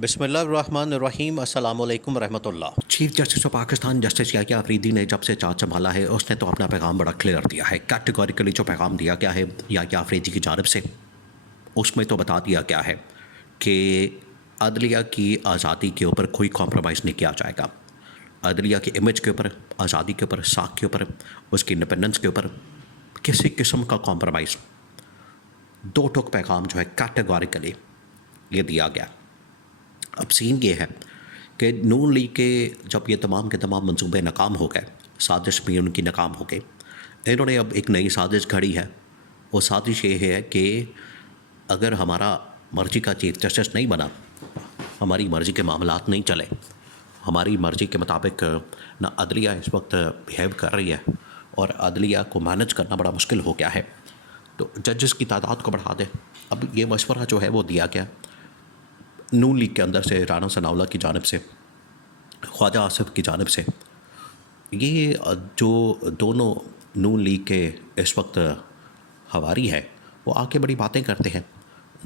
बिस्मिल्लाहिर्रहमानिर्रहीम अस्सलामुअलैकुम रहमतुल्लाह। Chief justice of Pakistan justice Yahya Afridi ने जब से चार्ज संभाला है उसने तो अपना पैगाम बड़ा क्लियर दिया है। कैटेगोरिकली जो पैगाम दिया गया है याह्या अफरीदी की जानिब से, उसमें तो बता दिया गया है कि अदलिया की आज़ादी के ऊपर कोई कॉम्प्रोमाइज़ नहीं किया जाएगा। अदलिया की इमेज के ऊपर, आज़ादी के ऊपर, साख के ऊपर, उसकी इंडिपेंडेंस के ऊपर किसी किस्म का कॉम्प्रोमाइज़, दो टुक पैगाम जो है कैटेगोरिकली ये दिया गया। अब सीन ये है कि नून लीग के जब ये तमाम के तमाम मंसूबे नाकाम हो गए, साजिश भी उनकी नाकाम हो गई, इन्होंने अब एक नई साजिश घड़ी है। वो साजिश ये है कि अगर हमारा मर्ज़ी का चीफ जस्टिस नहीं बना, हमारी मर्ज़ी के मामलात नहीं चले, हमारी मर्ज़ी के मुताबिक ना अदलिया इस वक्त बिहेव कर रही है और अदलिया को मैनेज करना बड़ा मुश्किल हो गया है, तो जजेस की तादाद को बढ़ा दें। अब ये मशवरा जो है वो दिया गया नून लीग के अंदर से, राना सनाउल्लाह की जानिब से, ख्वाजा आसिफ की जानिब से। ये जो दोनों नून लीग के इस वक्त हवारी है वो आके बड़ी बातें करते हैं,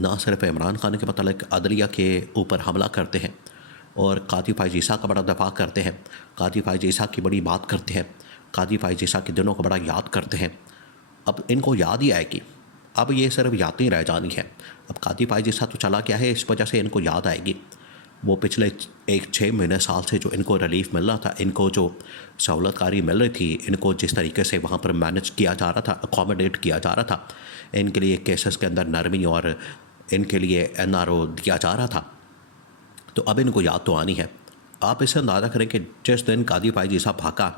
ना सिर्फ इमरान खान के मतलब अदलिया के ऊपर हमला करते हैं और काजी फ़ाइज़ ईसा का बड़ा दफा करते हैं, काजी फ़ाइज़ ईसा की बड़ी बात करते हैं, काजी फ़ाइज़ ईसा के दिनों को बड़ा याद करते हैं। अब इनको याद ही आएगी, अब ये सिर्फ याद नहीं रह जानी है। अब काजी फ़ाइज़ ईसा तो चला गया है, इस वजह से इनको याद आएगी वो पिछले 6 महीने साल से जो इनको रिलीफ मिल रहा था, इनको जो सहूलतकारी मिल रही थी, इनको जिस तरीके से वहाँ पर मैनेज किया जा रहा था, अकोमोडेट किया जा रहा था, इनके लिए केसेस के अंदर नरमी और इनके लिए एनआरओ दिया जा रहा था, तो अब इनको याद तो आनी है। आप इससे अंदाज़ा करें कि जिस दिन काजी फ़ाइज़ ईसा भागा,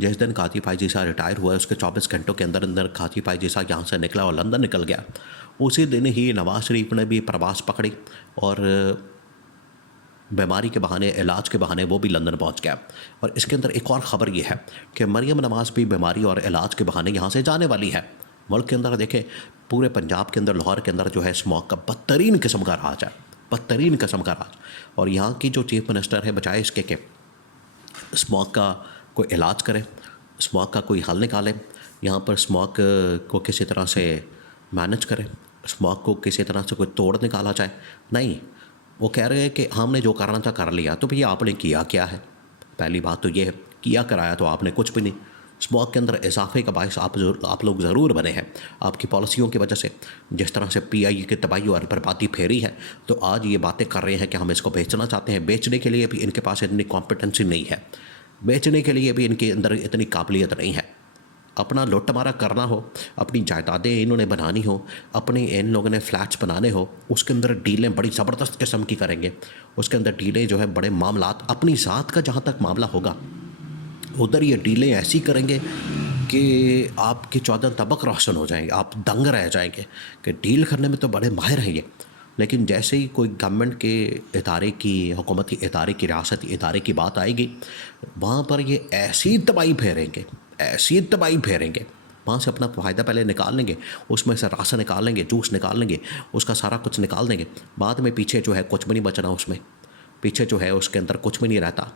जिस दिन काजी फ़ाइज़ ईसा रिटायर हुआ, उसके 24 घंटों के अंदर अंदर काजी फ़ाइज़ ईसा यहाँ से निकला और लंदन निकल गया। उसी दिन ही नवाज़ शरीफ ने भी प्रवास पकड़ी और बीमारी के बहाने, इलाज के बहाने वो भी लंदन पहुंच गया। और इसके अंदर एक और ख़बर ये है कि मरियम नवाज़ भी बीमारी और इलाज के बहाने यहाँ से जाने वाली है। मुल्क के अंदर देखें, पूरे पंजाब के अंदर, लाहौर के अंदर जो है स्मॉग का बदतरीन किस्म का राज है, बदतरीन किस्म का राज। और यहाँ की जो चीफ मिनिस्टर है, बजाय इसके कि स्मॉग का कोई इलाज करे, स्मॉग का कोई हल निकाले, यहाँ पर स्मॉग को किसी तरह से मैनेज करे, स्मॉग को किसी तरह से कोई तोड़ निकाला जाए, नहीं, वो कह रहे हैं कि हमने जो करना था कर लिया। तो भैया आपने किया क्या है? पहली बात तो ये है, किया कराया तो आपने कुछ भी नहीं। स्मॉग के अंदर इजाफे का बायस आप लोग ज़रूर बने हैं, आपकी पॉलिसियों की वजह से। जिस तरह से पीआई की तबाही और बर्बादी फेरी है, तो आज ये बातें कर रहे हैं कि हम इसको बेचना चाहते हैं। बेचने के लिए भी इनके पास इतनी कॉम्पिटेंसी नहीं है, बेचने के लिए भी इनके अंदर इतनी काबिलियत नहीं है। अपना लुटमारा करना हो, अपनी जायदादें इन्होंने बनानी हो, अपने इन लोगों ने फ्लैट्स बनाने हो, उसके अंदर डीलें बड़ी ज़बरदस्त किस्म की करेंगे। उसके अंदर डीलें जो है बड़े मामलात, अपनी ज़ात का जहाँ तक मामला होगा उधर ये डीलें ऐसी करेंगे कि आपके 14 तबक रोशन हो जाएंगे, आप दंग रह जाएंगे कि डील करने में तो बड़े माहिर हैं ये। लेकिन जैसे ही कोई गवर्नमेंट के इदारे की, हुकूमती इदारे की, रियासती इदारे की बात आएगी, वहाँ पर ये ऐसी तबाही फेरेंगे, ऐसी तबाही फेरेंगे, वहाँ से अपना फ़ायदा पहले निकाल लेंगे, उसमें से राशन निकाल लेंगे, जूस निकाल लेंगे, उसका सारा कुछ निकाल देंगे, बाद में पीछे जो है कुछ भी नहीं बचना, उसमें पीछे जो है उसके अंदर कुछ भी नहीं रहता।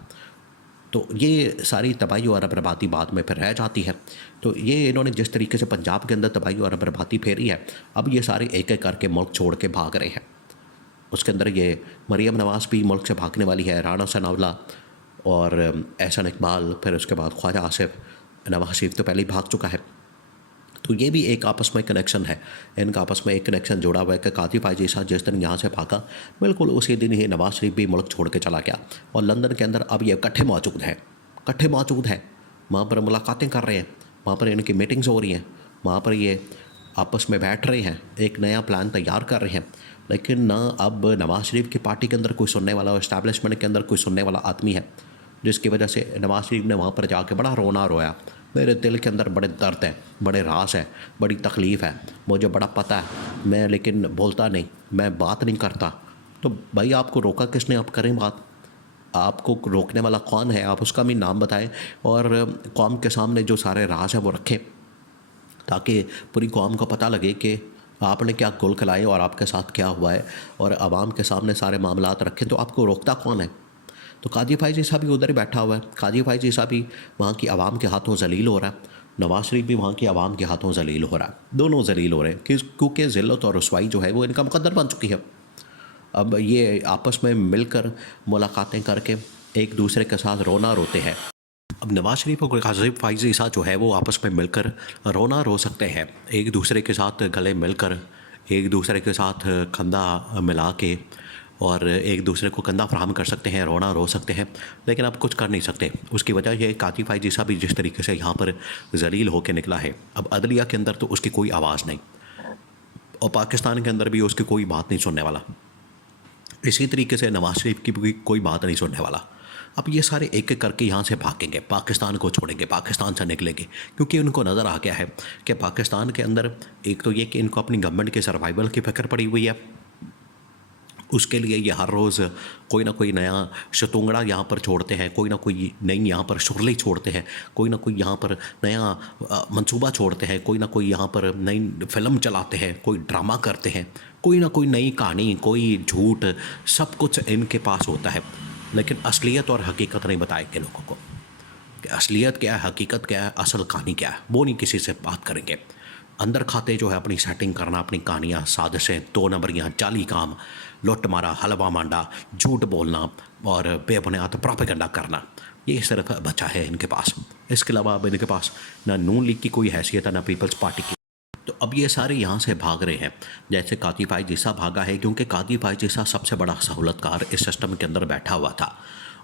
तो ये सारी तबाही और बर्बादी बाद में फिर रह जाती है। तो ये इन्होंने जिस तरीके से पंजाब के अंदर तबाही और बर्बादी फेरी है, अब ये सारे एक एक करके मुल्क छोड़ के भाग रहे हैं। उसके अंदर ये मरियम नवाज़ भी मुल्क से भागने वाली है, राना सनाउल्लाह और एहसन इकबाल, फिर उसके बाद ख्वाजा आसिफ, नवाज़ शरीफ तो पहले ही भाग चुका है। तो ये भी एक आपस में कनेक्शन है, इनका आपस में एक कनेक्शन जुड़ा हुआ है कि काजी फ़ाइज़ ईसा जिस दिन यहाँ से भागा, बिल्कुल उसी दिन ही नवाज़ शरीफ भी मुल्क छोड़ के चला गया और लंदन के अंदर अब ये इकट्ठे मौजूद हैं, इकट्ठे मौजूद हैं, वहाँ पर मुलाकातें कर रहे हैं, वहाँ पर इनकी मीटिंग्स हो रही हैं, वहाँ पर ये आपस में बैठ रहे हैं, एक नया प्लान तैयार कर रहे हैं। लेकिन ना अब नवाज़ शरीफ की पार्टी के अंदर कोई सुनने वाला, इस्टेब्लिशमेंट के अंदर कोई सुनने वाला आदमी है, जिसकी वजह से नवाज़ शरीफ ने वहाँ पर जाके बड़ा रोना रोया। मेरे दिल के अंदर बड़े दर्द है, बड़े राज है, बड़ी तकलीफ़ है, मुझे बड़ा पता है, मैं लेकिन बोलता नहीं, मैं बात नहीं करता। तो भाई आपको रोका किसने? आप करें बात, आपको रोकने वाला कौन है? आप उसका भी नाम बताएं और कौम के सामने जो सारे राज हैं वो रखें, ताकि पूरी कौम को पता लगे कि आपने क्या गुल खिलाए और आपके साथ क्या हुआ है, और आवाम के सामने सारे मामलात रखें। तो आपको रोकता कौन है? तो काजी फ़ाइज़ ईसा भी उधर ही बैठा हुआ है, काजी फ़ाइज़ ईसा भी वहाँ की आवाम के हाथों जलील हो रहा है, नवाज़ शरीफ भी वहाँ की आवाम के हाथों जलील हो रहा है, दोनों जलील हो रहे हैं क्योंकि ज़िल्लत और रुसवाई जो है वो इनका मुकद्दर बन चुकी है। अब ये आपस में मिलकर मुलाकातें करके एक दूसरे के साथ रोना रोते हैं। अब नवाज शरीफ और कासिम फाइज़ ईसा जो है वो आपस में मिलकर रोना रो सकते हैं, एक दूसरे के साथ गले मिलकर, एक दूसरे के साथ कंधा मिला के और एक दूसरे को कंधा फराहम कर सकते हैं, रोना रो सकते हैं, लेकिन अब कुछ कर नहीं सकते। उसकी वजह ये कासिम फाइज़ ईसा भी जिस तरीके से यहाँ पर जलील होकर निकला है, अब अदलिया के अंदर तो उसकी कोई आवाज़ नहीं और पाकिस्तान के अंदर भी उसकी कोई बात नहीं सुनने वाला। इसी तरीके से नवाज शरीफ की भी कोई बात नहीं सुनने वाला। अब ये सारे एक एक करके यहाँ से भागेंगे, पाकिस्तान को छोड़ेंगे, पाकिस्तान से निकलेंगे, क्योंकि उनको नज़र आ गया है कि पाकिस्तान के अंदर एक तो ये कि इनको अपनी गवर्नमेंट के सर्वाइवल की फिक्र पड़ी हुई है। उसके लिए ये हर रोज़ कोई ना कोई नया शतुंगड़ा यहाँ पर छोड़ते हैं, कोई ना कोई नई यहाँ पर शुरली छोड़ते हैं, कोई ना कोई यहाँ पर नया मंसूबा छोड़ते हैं, कोई ना कोई यहाँ पर नई फिल्म चलाते हैं, कोई ड्रामा करते हैं, कोई ना कोई नई कहानी, कोई झूठ, सब कुछ इनके पास होता है। लेकिन असलियत और हकीकत नहीं बताएंगे लोगों को कि असलियत क्या है, हकीकत क्या है, असल कहानी क्या है, वो नहीं किसी से बात करेंगे। अंदर खाते जो है अपनी सेटिंग करना, अपनी कहानियाँ, साजिशें, 2 नंबरियाँ, जाली काम, लुट मारा, हलवा मांडा, झूठ बोलना और बेबुनियाद प्रोपेगेंडा करना, ये सिर्फ बचा है इनके पास। इसके अलावा अब इनके पास ना नून लीग की कोई हैसियत है, ना पीपल्स पार्टी की। तो अब ये सारे यहाँ से भाग रहे हैं, जैसे कासिम फाइज़ ईसा भागा है, क्योंकि कासिम फाइज़ ईसा सबसे बड़ा सहूलतकार इस सिस्टम के अंदर बैठा हुआ था।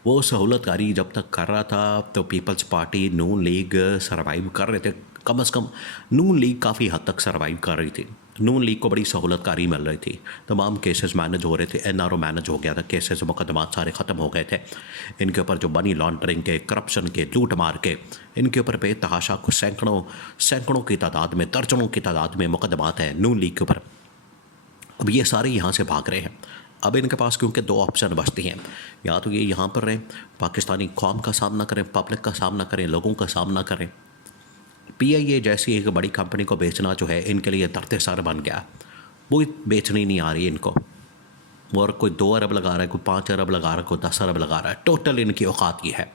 वो सहूलतकारी जब तक कर रहा था तो पीपल्स पार्टी, नून लीग सर्वाइव कर रहे थे। कम से कम नून लीग काफ़ी हद तक सर्वाइव कर रही थी, नून लीग को बड़ी सहूलतकारी मिल रही थी, तमाम केसेस मैनेज हो रहे थे, एनआरओ मैनेज हो गया था, केसेस मुकदमात सारे ख़त्म हो गए थे। इनके ऊपर जो मनी लॉन्ड्रिंग के, करप्शन के, लूट मार के, इनके ऊपर बेतहाशा कुछ सैकड़ों की तादाद में, दर्जनों की तादाद में मुकदमात हैं नून लीग के ऊपर। अब ये सारे यहाँ से भाग रहे हैं। अब इनके पास क्योंकि 2 ऑप्शन बचती हैं, या तो ये यहाँ पर रहें, पाकिस्तानी कौम का सामना करें, पब्लिक का सामना करें, लोगों का सामना करें। पीआईए जैसी एक बड़ी कंपनी को बेचना जो है इनके लिए दर्द सर बन गया, वो बेचनी नहीं आ रही इनको। और कोई 2 अरब लगा रहा है, कोई 5 अरब लगा रहा है, कोई 10 अरब लगा रहा है। टोटल इनकी औकात ये है,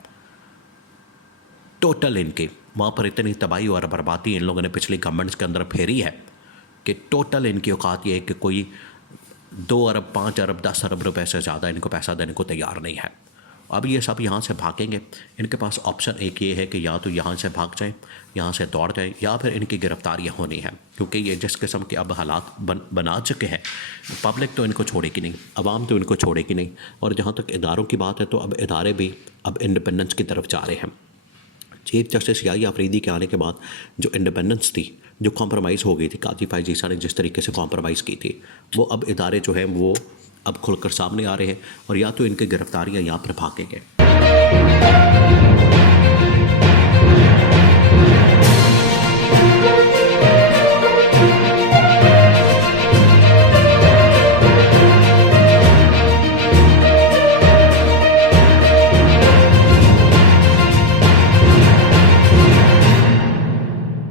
टोटल इनकी वहाँ पर इतनी तबाही और बर्बादी इन लोगों ने पिछली गवर्नमेंट्स के अंदर फेरी है कि टोटल इनकी औकात ये है कि कोई 2 अरब, 5 अरब, 10 अरब रुपए से ज़्यादा इनको पैसा देने को तैयार नहीं है। अब ये सब यहाँ से भागेंगे। इनके पास ऑप्शन एक ये है कि या तो यहाँ से भाग जाएं, यहाँ से दौड़ जाएं, या फिर इनकी गिरफ्तारियाँ होनी हैं, क्योंकि ये जिस किस्म के अब हालात बना चुके हैं, पब्लिक तो इनको छोड़ेगी नहीं, अवाम तो इनको छोड़ेगी नहीं। और जहाँ तक इदारों की बात है तो अब इदारे भी अब इंडिपेंडेंस की तरफ जा रहे हैं। चीफ जस्टिस याहिया अफरीदी के आने के बाद जो इंडिपेंडेंस थी, जो कॉम्प्रोमाइज़ हो गई थी, कासिम फाइज़ ईसा ने जिस तरीके से कॉम्प्रोमाइज़ की थी, वो अब इदारे जो हैं वो अब खुलकर सामने आ रहे हैं और या तो इनकी गिरफ्तारियाँ यहाँ पर भागेंगे।